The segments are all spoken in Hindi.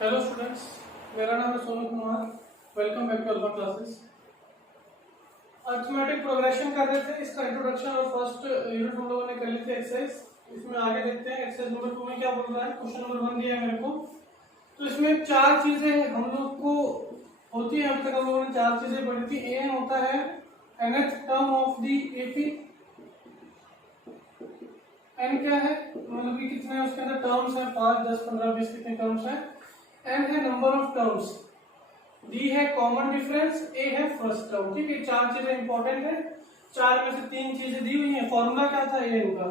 हेलो स्टूडेंट्स, मेरा नाम है Sonu Kumar. Welcome back to Alpha Classes. Arithmetic progression कर रहे थे, इसका इंट्रोडक्शन और फर्स्ट यूनिट हम लोगों ने कर ली थी एक्सरसाइज। इसमें आगे देखते हैं एक्सरसाइज नंबर 2 में क्या बोल रहा है। क्वेश्चन नंबर 1 दिया है मेरे को। तो इसमें चार चीजें हम लोग को होती है, अब तक हम लोगों ने चार चीजें पढ़ी थी। ए होता है nth term of the AP. N क्या है, मतलब कि कितने उसके अंदर टर्म्स हैं, 5, 10, 15, 20 कितने टर्म्स हैं। एन है नंबर ऑफ टर्म्स, डी है कॉमन डिफरेंस, ए है फर्स्ट टर्म। ठीक है, चार चीजें इंपॉर्टेंट है। चार में से तीन चीजें दी हुई हैं। फॉर्मूला क्या था ए का,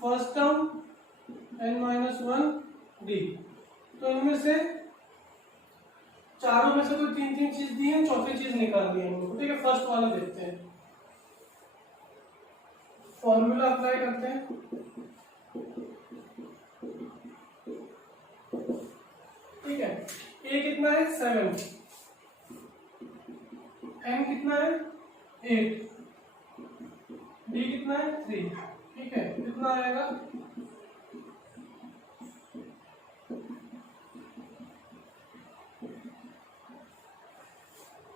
फर्स्ट टर्म n-1 डी। तो इनमें से चारों में से कोई तीन तीन चीज दी है, चौथी चीज निकालनी है हमको। ठीक है, फर्स्ट वाला देखते हैं, फॉर्मूला अप्लाई करते हैं। ठीक है, ए कितना है 7, एन कितना है 8, डी कितना है 3। ठीक है, कितना आएगा,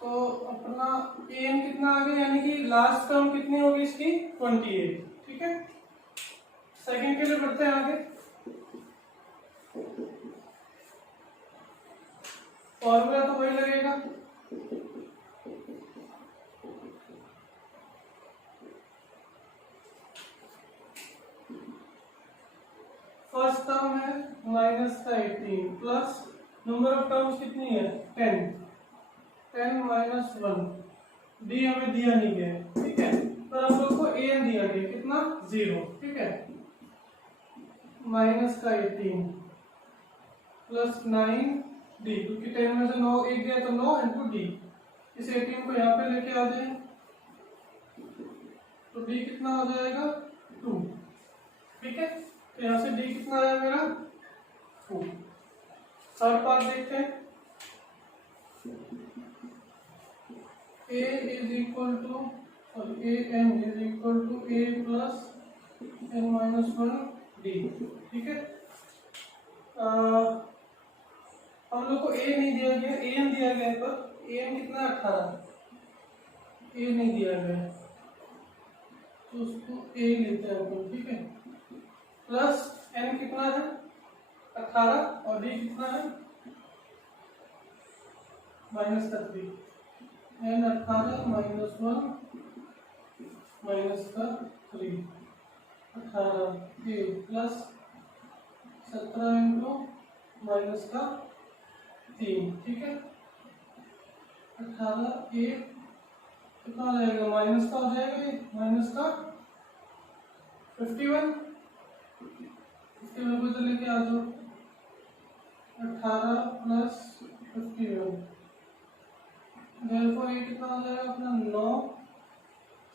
तो अपना एन कितना आ गया, यानी कि लास्ट टर्म कितनी होगी इसकी 28। ठीक है, सेकंड के लिए बढ़ते हैं आगे। फॉर्मूला तो वही लगेगा, फर्स्ट टर्म है -18 प्लस नंबर ऑफ टर्म्स कितनी है 10, 10-1। डी हमें दिया नहीं गया है। ठीक है, पर हम लोग को ए दिया गया कितना 0। ठीक है, -18 प्लस 9 डी, क्योंकि 10 में से 9 एक गया तो 9 इंटू डी। इस 18 को यहाँ पे लेके आ जाए तो डी कितना हो जाएगा 2। ठीक है, तो यहाँ से डी कितना आया मेरा 2। थर्ड पार्ट देखते हैं। a is equal to a N is equal to A plus n-1 d. ठीक है, हम लोग को ए नहीं दिया गया, ए एन दिया गया, पर ए एन कितना 18, ए नहीं दिया गया तो उसको ए लेते हैं अपन। ठीक है, प्लस एन कितना है 18 और डी कितना है -3। एन 18 -1 -3 18 ए प्लस 17 इंटू -3। ठीक है, 18 ए कितना हो जाएगा, माइनस का हो जाएगा, ये माइनस का 51 को तो लेके आ जाओ, 18 प्लस 51, देयरफॉर ये कितना हो जाएगा अपना 9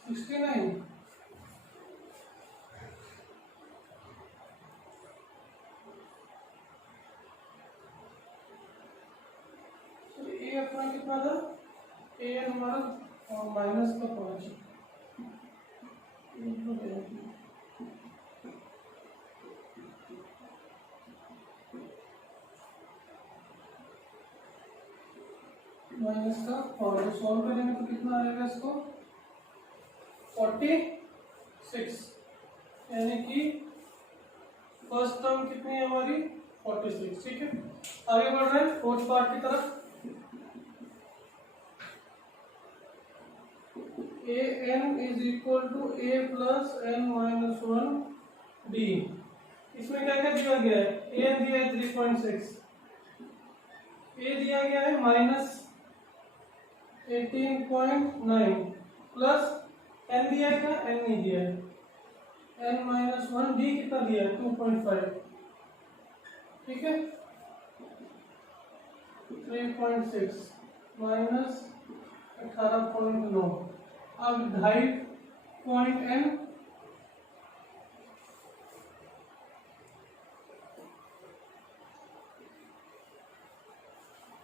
69। तो ये अपना कितना था, ए हमारा -5 -5 सॉल्व करेंगे तो कितना आएगा इसको 46, यानी कि फर्स्ट टर्म कितनी है हमारी 46। ठीक है, आगे बढ़ रहे हैं फोर्थ पार्ट की तरफ। A N is equal to A plus n-1 D. इसमें क्या क्या दिया गया है, ए एन दिया है 3.6, ए दिया गया है -18.9 प्लस एन दिया है क्या, एन नहीं दिया है, n-1 डी कितना दिया है 2.5। ठीक है, 3.6 माइनस 18.9, अब 2.5 पॉइंट एन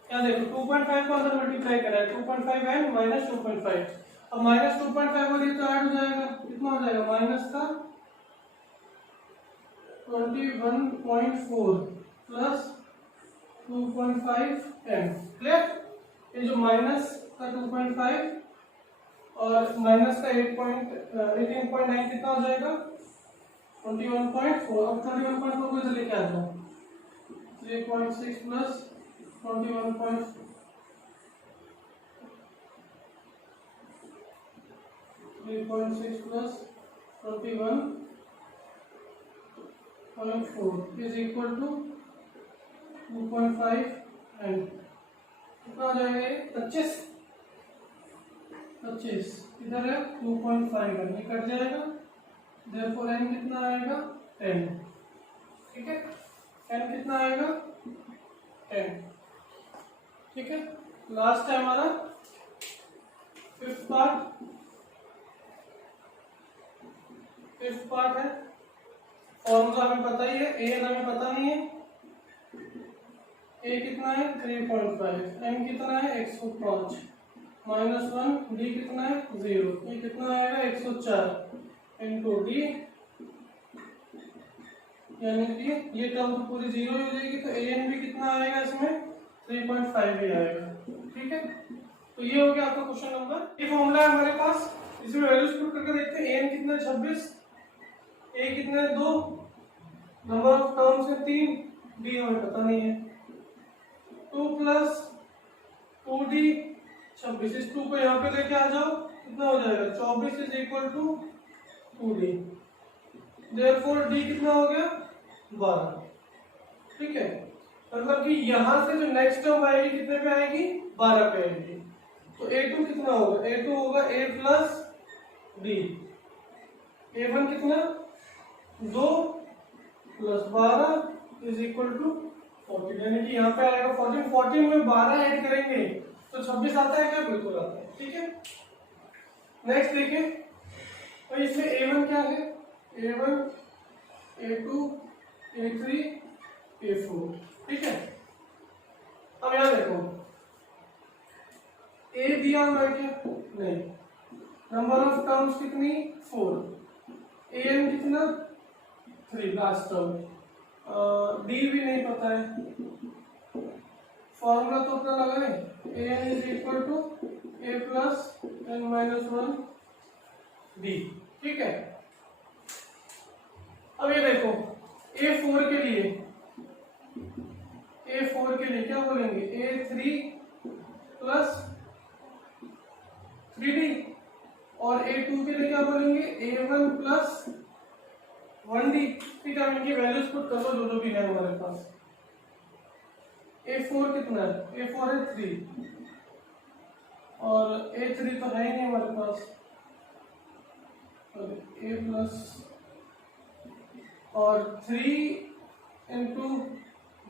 क्या देखो 2.5 को अंदर मल्टीप्लाई करा है, 2.5 एन माइनस 2.5। अब -2.5 और ये तो ऐड हो जाएगा, कितना हो जाएगा माइनस का 21.4 प्लस 2.5 m। क्लियर? ये जो माइनस का 2.5 और माइनस का 18.9 कितना हो जाएगा? 21.4। अब 21.4 को इधर लेके आ जाओ। 3.6 plus 21.4 3.6 plus 21.4 is equal to 2.5 and कितना हो जाएगा ये? 25 इधर है 2.5 है, ये कट जाएगा। therefore n कितना आएगा? 10। ठीक है, n कितना आएगा? 10। ठीक है, लास्ट है हमारा फिफ्थ पार्ट है। फॉर्मूला हमें पता ही है, ए हमें पता नहीं है। ए कितना है? 3.5। एम कितना है? 105 माइनस 1। डी कितना है? 0। ये कितना आएगा? 104 इंटू डी, यानी कि ये टर्म तो पूरी 0 हो जाएगी, तो ए एन भी कितना आएगा इसमें? 3.5 ही आएगा। ठीक है, तो ये हो गया आपका क्वेश्चन नंबर। ये फॉर्मूला है हमारे पास, इसमें वैल्यूज पुट करके देखते हैं। ए एन कितना है? 26। ए कितना है? 2। नंबर ऑफ टर्म्स है 3। डी हमें पता नहीं है। 2 प्लस 2d 26। इस 2 को यहाँ पे लेके आ जाओ, कितना हो जाएगा? 24 is equal to 2d। Therefore d कितना हो गया? 12। ठीक है, मतलब कि यहां से जो नेक्स्ट टर्म आएगी कितने पे आएगी? 12 पे आएगी। तो a2 कितना होगा? a2 होगा a प्लस d। a1 कितना? 2 प्लस 12 इज इक्वल टू 14, यानी कि यहाँ पे आएगा 14। 14 में 12 ऐड करेंगे तो 26 आता है क्या? बिल्कुल आता है। ठीक है, नेक्स्ट देखिए, तो इसमें a1 क्या है? a1 a2 a3 a4। ठीक है, अब यहाँ देखो, a दिया हुआ है क्या? नहीं। नंबर ऑफ टर्म्स कितनी? 4। an कितना? 3 लास्ट टर्म। डी भी नहीं पता है। फॉर्मूला तो अपना लगा है, an is equal to a plus n minus 1 d. ठीक है, अब ये देखो a4 के लिए, क्या बोलेंगे? a3 plus 3d। और a2 के लिए क्या बोलेंगे? a1 plus 1d। ठीक है, इनकी वैल्यूज पुट कर लो, जो भी है हमारे पास। a4 कितना है? a4 है 3 और a3 तो है ही नहीं हमारे पास। a प्लस और 3 इंटू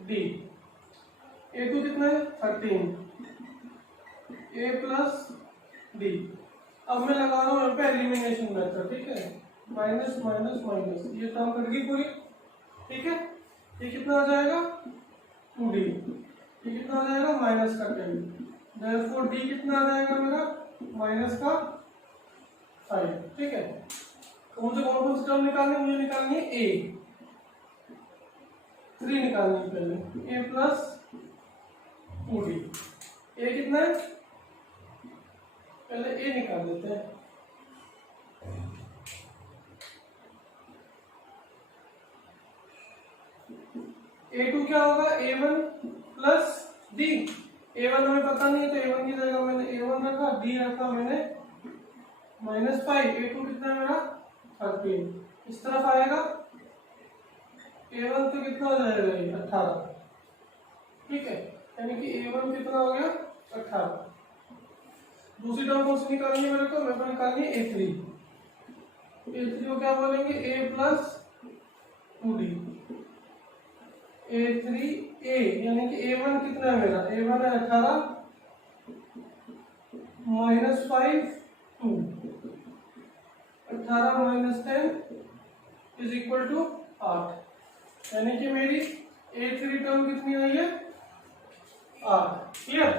डी। a2 कितना है? 13। a plus D. अब मैं लगा रहा हूँ यहाँ पे एलिमिनेशन मेथड। ठीक है, माइनस माइनस माइनस, ये टर्म कट गई पूरी। ठीक है, ये कितना आ जाएगा? 2d। ये कितना आ जाएगा? माइनस का 10। देयरफॉर d कितना आ जाएगा मेरा? माइनस का 5। ठीक है, तो मुझे कौन सी टर्म निकालनी है? मुझे निकालनी है a। 3 निकालनी है पहले, a प्लस 2d। a कितना है? पहले a निकाल देते हैं। a2 क्या होगा? a1 plus d। a1 हमें पता नहीं है, तो a1 की जगह मैंने a1 रखा, d रखा मैंने -5। a2 कितना है मेरा? 13। इस तरफ आएगा a1 तो कितना हो जाएगा? ये 18। ठीक है, यानी कि a1 कितना हो गया? 18। दूसरी टर्म कौन सी निकालनी है मेरे को? मेरे को निकालनी है a3। a3 को क्या बोलेंगे? a plus 2d। a3 a, यानी कि a1 कितना है मेरा? a1 है 18 minus 5 2। 18 minus 10 is equal to 8, यानी कि मेरी a3 टर्म कितनी आई है? 8। क्लियर?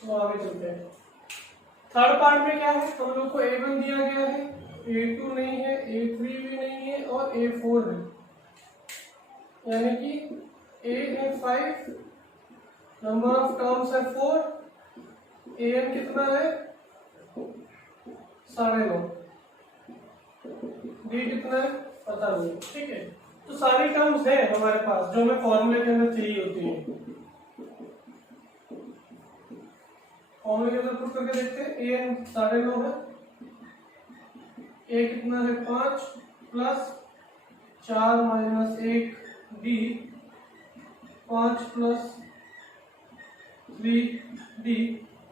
तो आगे चलते हैं। थर्ड पार्ट में क्या है, हम लोग को A1 दिया गया है, A2 नहीं है, A3 भी नहीं है और A4 है, यानी कि A है 5, नंबर ऑफ टर्म्स है 4, AN कितना है 9.5, D कितना है पता नहीं। ठीक है, तो सारी टर्म्स है हमारे पास जो हमें फॉर्मूले के अंदर चाहिए होती है। फॉर्मूले के अंदर पुट करके देखते हैं। AN 9.5 है, A कितना है 5 plus 4 minus 1 D, 5 plus 3D,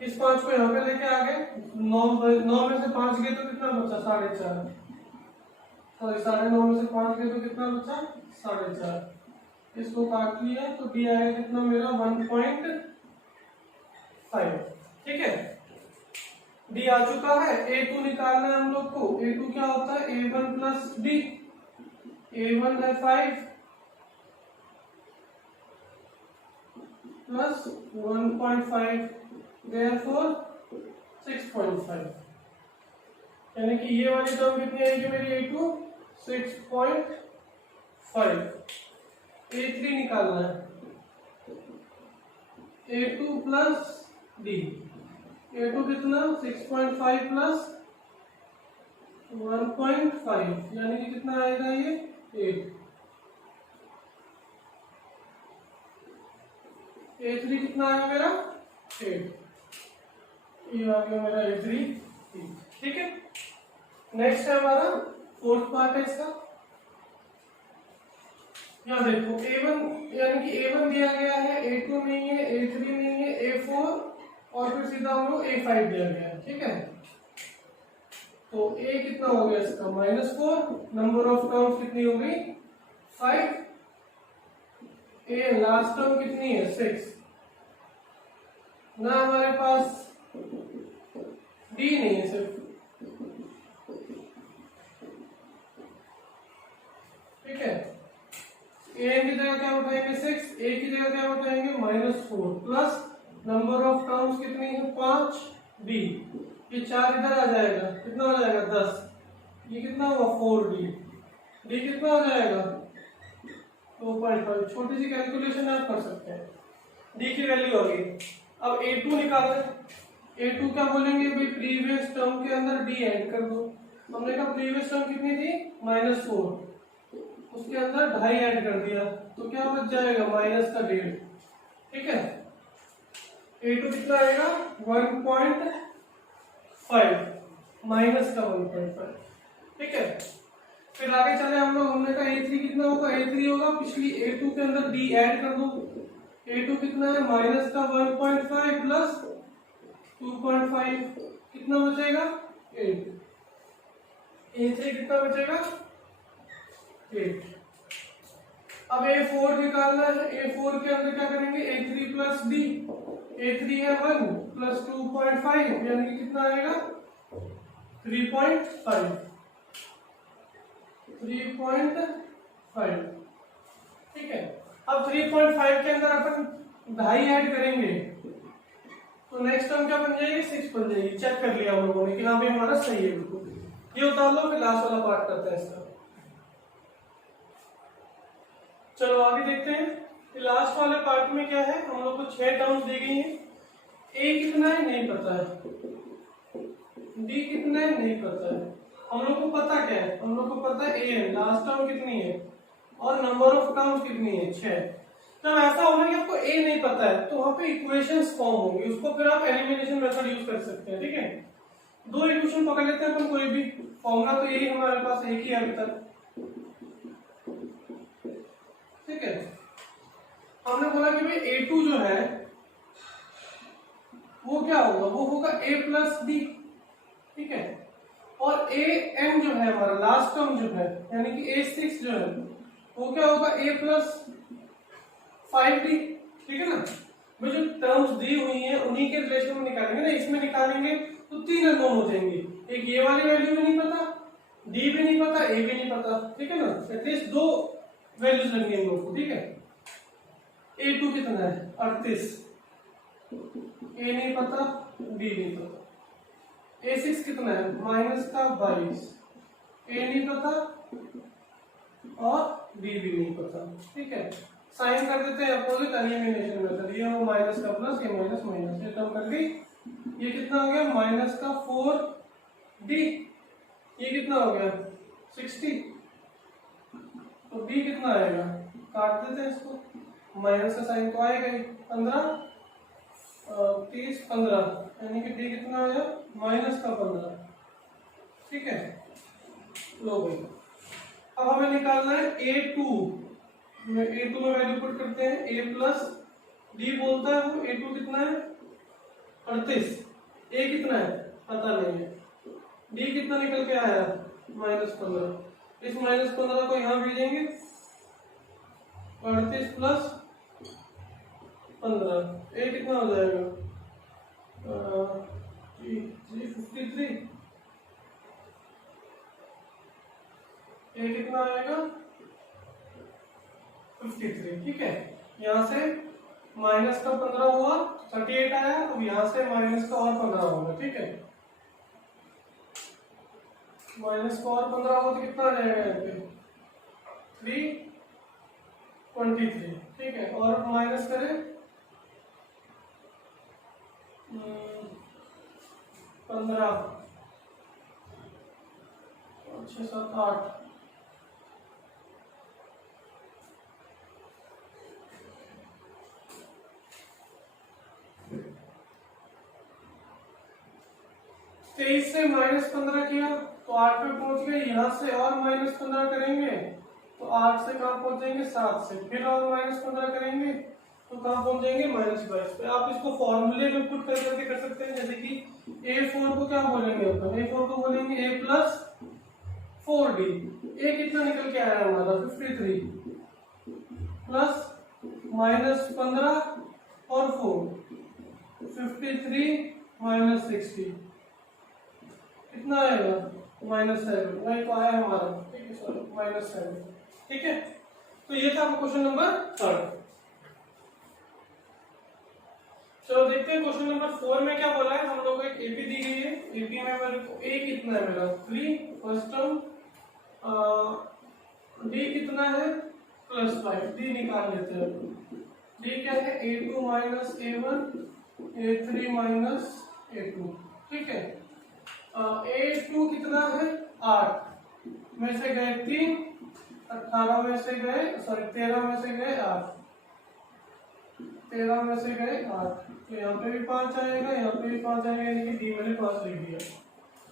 इस 5 को यहाँ पे लेके आ गए, 9 में से 5 गए तो कितना बचा 4.5, सॉरी 9.5 में से 5 गए तो कितना बचा 4.5, इसको काट लिया तो D आएगा कितना मेरा 1.5। ठीक है, D आ चुका है। A2 निकालना है हम लोग को। A2 क्या होता है A1 प्लस D, A1 है 5 प्लस 1.5, therefore 6.5, यानी कि ये वाली टर्म कितनी आएगी मेरी A2 6.5। A3 निकालना है, A2 प्लस D, A2 कितना 6.5 प्लस 1.5, यानी कि कितना आएगा ये 8। A3 कितना आया मेरा 8, ये आ गया मेरा A3। ठीक है, नेक्स्ट है हमारा फोर्थ पार्ट है इसका। यहाँ देखो A1, यानी कि A1 दिया गया है, A2 नहीं है, A3 नहीं है, A4 और फिर सीधा हम लोग A5 दिया गया है। ठीक है, तो A कितना हो गया इसका -4, नंबर ऑफ टर्म्स कितनी हो गई 5, A लास्ट टर्म कितनी है 6, ना हमारे पास D नहीं है सिर्फ। ठीक है, A की जगह क्या उठाएंगे 6, A की जगह क्या उठाएंगे -4 प्लस नंबर ऑफ टर्म्स कितनी है 5, D, ये 4 इधर आ जाएगा, कितना हो जाएगा 10, ये कितना हुआ 4D, D कितना हो जाएगा 2.5। छोटी सी कैलकुलेशन आप कर सकते हैं, D की वैल्यू आ गई। अब A2 निकालते हैं। A2 क्या बोलेंगे भाई, प्रीवियस टर्म के अंदर D ऐड कर दो। हमने कहा प्रीवियस टर्म कितनी थी -4, उसके अंदर 2.5 ऐड कर दिया तो क्या बच जाएगा -1.5। ठीक है, A2 कितना आएगा 1.5 माइनस का 1.5। ठीक है, फिर आगे चले हम लोग, हमने कहा A3 कितना होगा, A3 होगा पिछली A2 के अंदर D ऐड कर दो। A2 कितना है माइनस का 1.5 प्लस 2.5, कितना बचेगा 8। A3 कितना बचेगा 8। अब A4 निकालना है। A4 के अंदर क्या करेंगे A3 प्लस D, A3 है 1 प्लस 2.5, यानी कि कितना आएगा 3.5। ठीक है, अब 3.5 के अंदर अपन 2.5 ऐड करेंगे तो नेक्स्ट टर्म क्या बन जाएगी 6 बन जाएगी। चेक कर लिया हम लोगों ने कि हाँ भाई हमारा सही है बिल्कुल। ये उतार लो, फिर लास्ट वाला पार्ट करते हैं इसका। चलो आगे देखते हैं। लास्ट वाले पार्ट में क्या है, हम लोग को 6 टर्म्स दी गई हैं। A कितना है नहीं पता है, D कितना है नहीं पता है, हम लोग को पता क्या है, हम लोग को पता है AN लास्ट टर्म कितनी है और नंबर ऑफ टर्म्स कितनी है 6। जब ऐसा होगा कि आपको A नहीं पता है तो वहां पे इक्वेशंस फॉर्म होंगी, उसको फिर आप एलिमिनेशन मेथड यूज कर सकते हैं। ठीक है, 2 इक्वेशन पकड़ लेते हैं अपन, कोई भी फॉर्मूला तो यही हमारे पास एक ही है अभी तक। ठीक है, हमने बोला कि भाई A2 जो है वो क्या होगा, वो होगा A प्लस D। ठीक है, और AN जो है हमारा लास्ट टर्म जो है यानी कि A6 जो है वो क्या होगा A प्लस 5D। ठीक है ना, वो जो टर्म्स दी हुई हैं उन्हीं के रिलेशन में निकालेंगे ना, इसमें निकालेंगे तो 3 अननोन हो जाएंगे। एक ये वाली वैल्यू भी नहीं पता, D भी नहीं पता, A भी नहीं पता। ठीक है ना, एटलीस्ट 2 वैल्यूज लगनी है हम लोग को। ठीक है, A2 कितना है 38, A नहीं पता, B नहीं पता। A6 कितना है माइनस का 22, A नहीं पता और B भी नहीं पता। ठीक है, साइन कर देते हैं अपोजिट एलिमिनेशन मेथड, ये हो माइनस का प्लस, ये माइनस माइनस, ये टर्म कर दी। ये कितना हो गया माइनस का 4D, ये कितना हो गया 60, तो B कितना आएगा, काट देते हैं इसको, माइनस का साइन तो आएगा ही, 15 30 15, यानी कि D कितना आया माइनस का 15। ठीक है, लो भाई अब हमें निकालना है A2 में, A2 में वैल्यू पुट करते हैं, A प्लस D बोलता है वो, A2 कितना है 38, A कितना है पता नहीं है, D कितना निकल के आया -15, इस -15 को यहाँ भेजेंगे, 38 प्लस 15, A कितना हो जाएगा 53, A कितना आएगा 53। ठीक है, यहाँ से माइनस का 15 हुआ 38 आया, अब यहाँ से माइनस का और 15 होगा। ठीक है, माइनस का और 15 हो तो कितना आ जाएगा यहाँ पे 323। ठीक है, और माइनस करें 15 6 7 8, तेईस से -15 किया तो 8 पे पहुंच गए, यहाँ से और -15 करेंगे तो 8 से कहाँ पहुंचेंगे 7 से, फिर और -15 करेंगे तो कहाँ पहुंच जाएंगे -22 पे। आप इसको फॉर्मूले में पुट करके कर सकते हैं, जैसे कि A4 को क्या बोलेंगे अपन, A4 को बोलेंगे A प्लस 4D, A कितना निकल के आया हमारा 53 प्लस -15 और 4, 53 -60 कितना आएगा -7, वही तो आया हमारा। ठीक है सर -7। ठीक है, तो ये था क्वेश्चन नंबर 3। चलो देखते हैं क्वेश्चन नंबर 4 में क्या बोला है। हम लोग को एक एपी दी गई है, एपी में मेरे को ए कितना है मेरा 3 फर्स्ट टर्म, डी कितना है +5, डी निकाल लेते हैं। डी क्या है a2 minus a1 a3 minus a2। ठीक है, a2 कितना है 8 में से गए 3, 18 में से गए 13 में से गए 8, 13 में से गए 8, तो यहाँ पे भी 5 आएगा, यहाँ पे भी 5 आएगा, यानी कि डी मैंने 5 लिख दिया।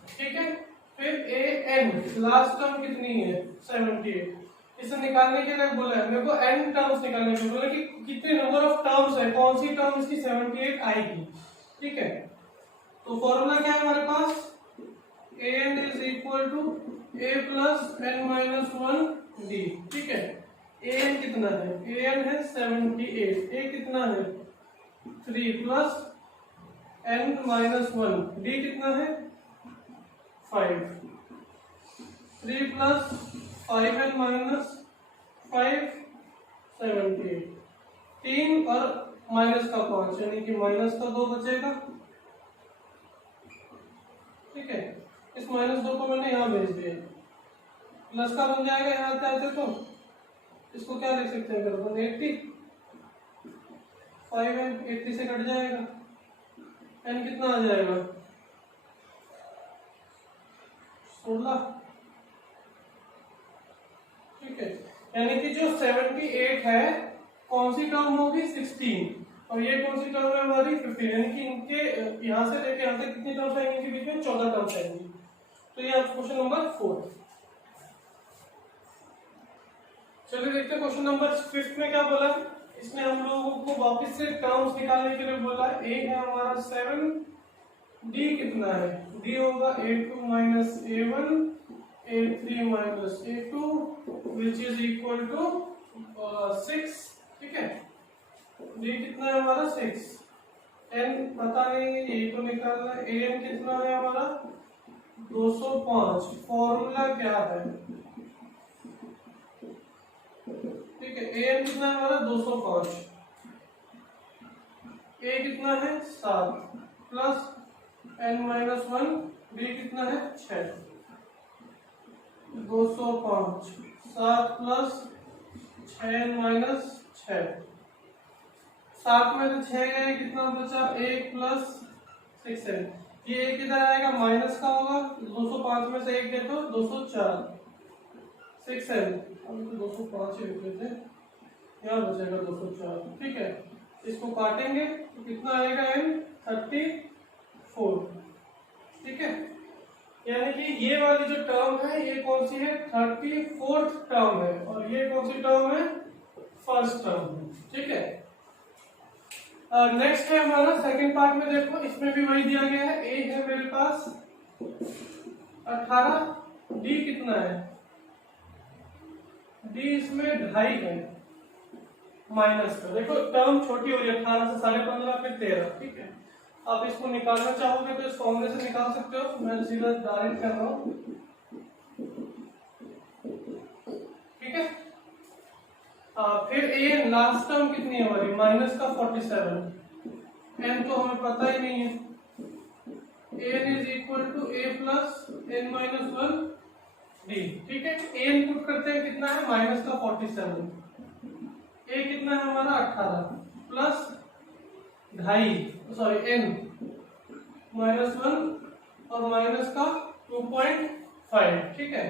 ठीक है, फिर ए एन लास्ट टर्म कितनी है 78, इसे निकालने के लिए बोला है मेरे को एन टर्म्स निकालने के लिए बोला कि कितने नंबर ऑफ टर्म्स है, कौन सी टर्म इसकी 78 आएगी। ठीक है, तो फॉर्मूला क्या है हमारे पास, an is equal to a plus n minus 1 d। ठीक है, an कितना है, an है 78, a कितना है 3 प्लस n माइनस 1, d कितना है 5, 3 प्लस 5n माइनस 5 78, 3 और माइनस का 5 यानी कि माइनस का 2 बचेगा। ठीक है, इस -2 को मैंने यहाँ भेज दिया, प्लस का बन जाएगा यहाँ आते आते, तो इसको क्या लिख सकते हैं फिर 80, 5n 80 से कट जाएगा, n कितना आ जाएगा 16। ठीक है, यानी कि जो 78 है कौन सी टर्म होगी 16, और ये कौन सी टर्म है हमारी 15, यानी कि इनके यहाँ से लेके यहाँ तक कितनी टर्म्स आएंगी, इनके बीच में 14 टर्म्स आएंगी। तो ये आपका क्वेश्चन नंबर 4। चलिए देखते हैं क्वेश्चन नंबर 5 में क्या बोला। इसमें हम लोगों को वापस से टर्म्स निकालने के लिए बोला है। ए है हमारा 7, डी कितना है, डी होगा a2 minus a1 a3 minus a2 which is equal to 6। ठीक है, डी कितना है हमारा 6, एन पता नहीं है, ये तो निकालना है। एन कितना है हमारा 205, फॉर्मूला क्या है, ठीक है, एन कितना है हमारा 205, ए कितना है 7 प्लस n माइनस 1 डी कितना है 6, 205, 7 प्लस 6 माइनस 6, 7 में तो 6 गए, कितना बचा 1 प्लस 6 है, ये एक इधर आएगा माइनस का होगा, 205 में से 1 गए तो 204, 6 है, अभी तो 205 ही लिख लेते हैं, यहाँ बचेगा 204, ठीक है। इसको काटेंगे तो कितना आएगा n 34, ठीक है। यानी कि ये वाली जो टर्म है ये कौन सी है 34th टर्म है, और ये कौन सी टर्म है फर्स्ट टर्म है, ठीक है। नेक्स्ट है हमारा सेकंड पार्ट में, देखो इसमें भी वही दिया गया है, ए है मेरे पास 18, डी कितना है, डी इसमें 2.5 है माइनस का, देखो टर्म छोटी हो रही है 18 से 15.5 फिर 13, ठीक है। आप इसको निकालना चाहोगे तो इस फॉर्मूले से निकाल सकते हो, मैं सीधा डायरेक्ट कर रहा हूं, ठीक है। फिर ए लास्ट टर्म कितनी है हमारी माइनस का 47, एन तो हमें पता ही नहीं है, n is equal to A plus N minus 1 d, ठीक है। एन पुट करते हैं कितना है माइनस का 47, ए कितना है हमारा 18 प्लस 2.5 सॉरी एन माइनस 1 और माइनस का 2.5, ठीक है,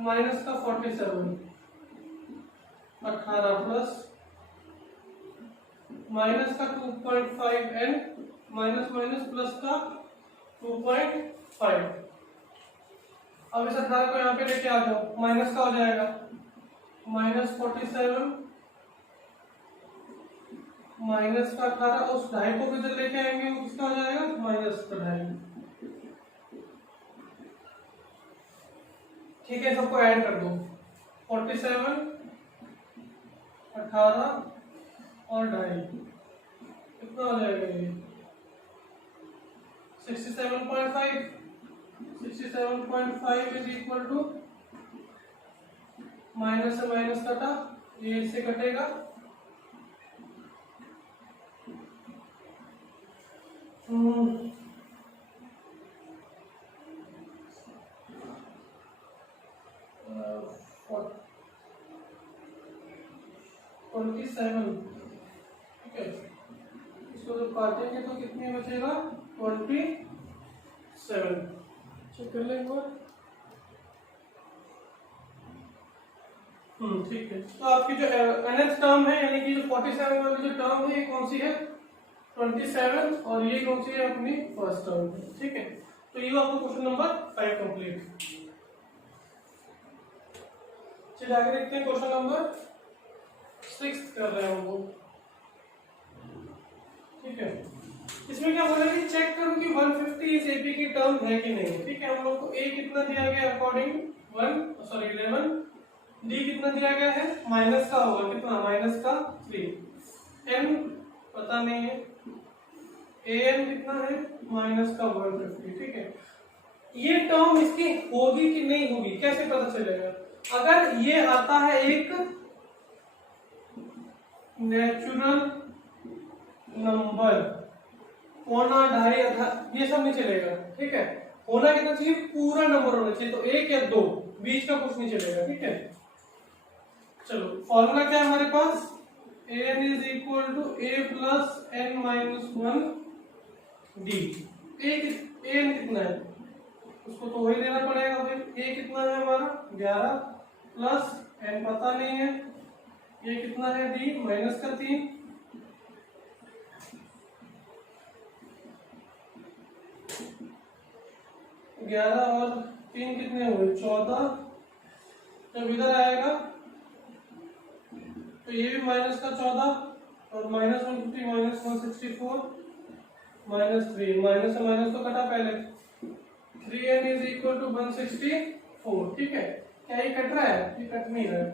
माइनस का 47, 18 प्लस माइनस का 2.5 एन माइनस माइनस प्लस का 2.5, अब इस 18 को यहाँ पे लेके आ जाओ, माइनस का हो जाएगा माइनस 47 माइनस का 18, उस 2.5 को भी जब लेके आएंगे वो किसका हो जाएगा माइनस का 2.5, ठीक है। सबको ऐड कर दो 47 18 और 2.5 कितना हो जाएगा ये 67.5, 67.5 इज इक्वल टू माइनस से माइनस कटा, ये इससे कटेगा, ठीक है। इसको जब काटेंगे तो कितने बचेगा 27, चेक कर लेंगे, ठीक है। तो आपकी जो nth टर्म है यानी कि जो 47 वाली जो टर्म है ये कौन सी है 27, और ये कौन सी है अपनी फर्स्ट टर्म, ठीक है। तो ये आपको क्वेश्चन नंबर 5 कंप्लीट। चलिए आगे देखते हैं, क्वेश्चन नंबर 6 कर रहे हैं हम लोग, ठीक है। इसमें क्या बोला कि चेक करो कि 150 इस एपी की टर्म है कि नहीं, ठीक है। हम लोग को ए कितना दिया गया अकॉर्डिंग 11, डी कितना दिया गया है माइनस का होगा, कितना माइनस का 3, एन पता नहीं है, ए एन कितना है माइनस का 150, ठीक है। ये टर्म इसकी होगी कि नहीं होगी कैसे पता चलेगा, अगर ये आता है एक नेचुरल नंबर, पौना 2.5 ये सब नहीं चलेगा, ठीक है। होना कितना चाहिए पूरा नंबर होना चाहिए, तो 1 या 2 बीच का कुछ नहीं चलेगा, ठीक है। चलो फॉर्मूला क्या है हमारे पास, N is equal to A plus N minus 1 D, N कितना है उसको तो वही देना पड़ेगा, फिर ए कितना है हमारा 11 प्लस एन पता नहीं है, ये कितना है डी माइनस का 3, ग्यारह और 3 कितने हुए 14, जब इधर आएगा तो ये भी माइनस का 14 और माइनस 150 माइनस 164 माइनस 3, माइनस से माइनस तो कटा पहले, 3n इज इक्वल टू 164, ठीक है। क्या ये कट रहा है, ये कट नहीं रहा है,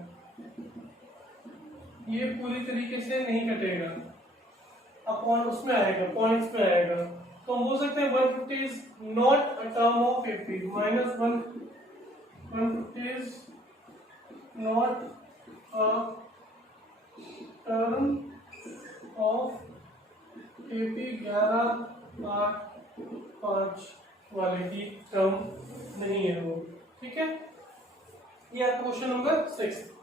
ये पूरी तरीके से नहीं कटेगा, अपॉन उसमें आएगा पॉइंट्स में आएगा, तो हम बोल सकते हैं 150 is not a term of 50, minus 150 is not a term of 11 8 5, वाले की टर्म नहीं है वो। ठीक है, ये आपका क्वेश्चन नंबर 6।